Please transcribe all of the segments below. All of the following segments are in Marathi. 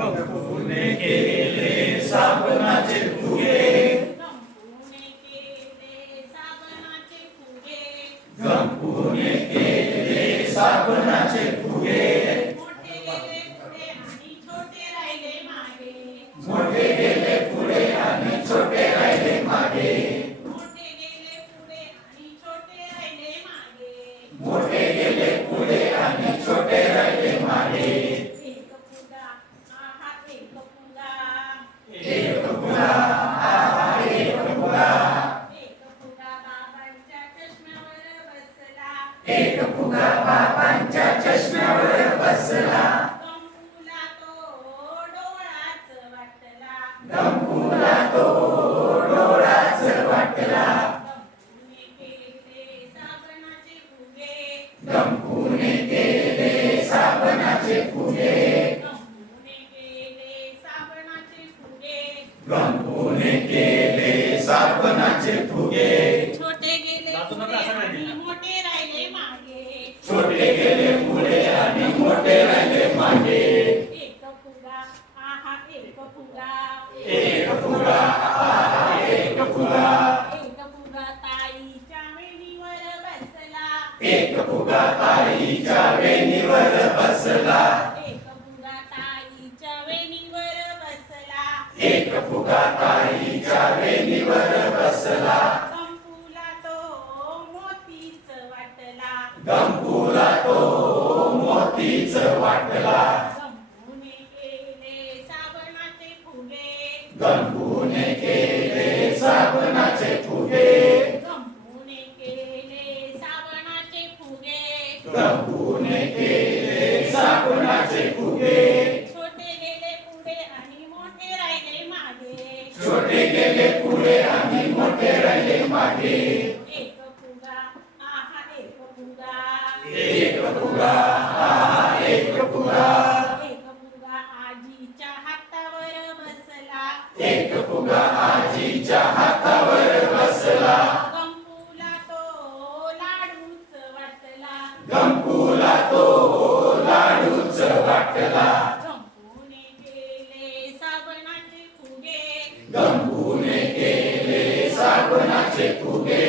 गंपूने केले साबणाचे फुगे, गंपूने केले साबणाचे फुगे, गंपूने केले साबणाचे फुगे, मोठे गेले पुढे आणि छोटे राहिले मागे, मोठे गेले पुढे आणि छोटे राहिले मागे, मोठे गेले पुढे आणि छोटे राहिले मागे, मोठे गेले पुढे आणि छोटे राहिले मागे. एक फुगा आहा एक फुगा, एक फुगा आहा एक फुगा, एक फुगा बाबांच्या चष्म्यावर बसला, एक फुगा बाबांच्या चष्म्यावर बसला, गंपूला तो डोळाच वाटला, गंपूला तो डोळाच वाटला, गंपूने केले साबणाचे फुगे, गंपूने केले साबणाचे फुगे, गंपूने केले साबणाचे फुगे, गंपूने केले साबणाचे फुगे, छोटे गेले पुढे आणि मोठे राहिले मागे, छोटे गेले पुढे आणि मोठे राहिले मागे. एक फुगा आहा एक फुगा, एक फुगा आहा एक फुगा, एक फुगा ताईच्या वेणीवर बसला, एक फुगा ताईच्या वेणीवर बसला, एक फुगा ताईच्या वेणीवर बसला, एक फुगा ताईच्या वेणीवर बसला, गंपूला तो मोतीच वाटला, गंपूला तो मोतीच वाटला, गंपूने केले साबणाचे फुगे, गंपूने केले साबणाचे फुगे, गंपूने केले साबणाचे फुगे, गंपूने केले साबणाचे फुगे, छोटे गेले पुढे आणि मोठे राहिले मागे, छोटे गेले पुढे आणि मोठे राहिले मागे. एक फुगा आहा एक फुगा, एक फुगा आहा एक फुगा, एक फुगा आजीच्या हातावर बसला, एक फुगा आजीच्या हातावर बसला, गंपूला तो लाडूच वाटला, गंपूला तो लाडूच वाटला, गंपूने केले साबणाचे फुगे, गंपूने केले साबणाचे फुगे,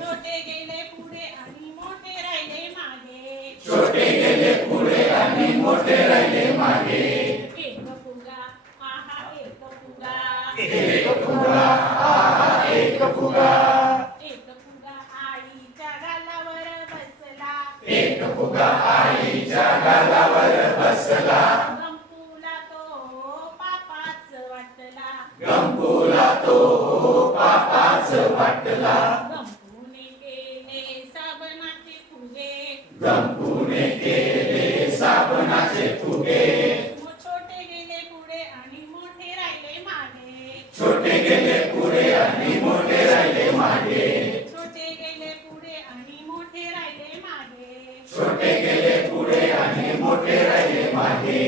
छोटे गेले पुढे आणि मोठे राहिले मागे, छोटे गेले पुढे आणि मोठे राहिले मागे. एक फुगा आहा एक फुगा, एक फुगा आहा एक फुगा, एक फुगा आईच्या गालावर बसला, एक फुगा आईच्या गालावर बसला, गंपूला तो पापाच वाटला, गंपूला तो पापाच वाटला, गंपूने केले साबणाचे फुगे, गंपूने केले साबणाचे फुगे, छोटे गेले पुढे आणि मोठे राहिले मागे, छोटे गेले पुढे आणि मोठे राहिले मागे, छोटे गेले पुढे आणि मोठे राहिले मागे. छोटे गेले पुढे आणि मोठे राहिले मागे.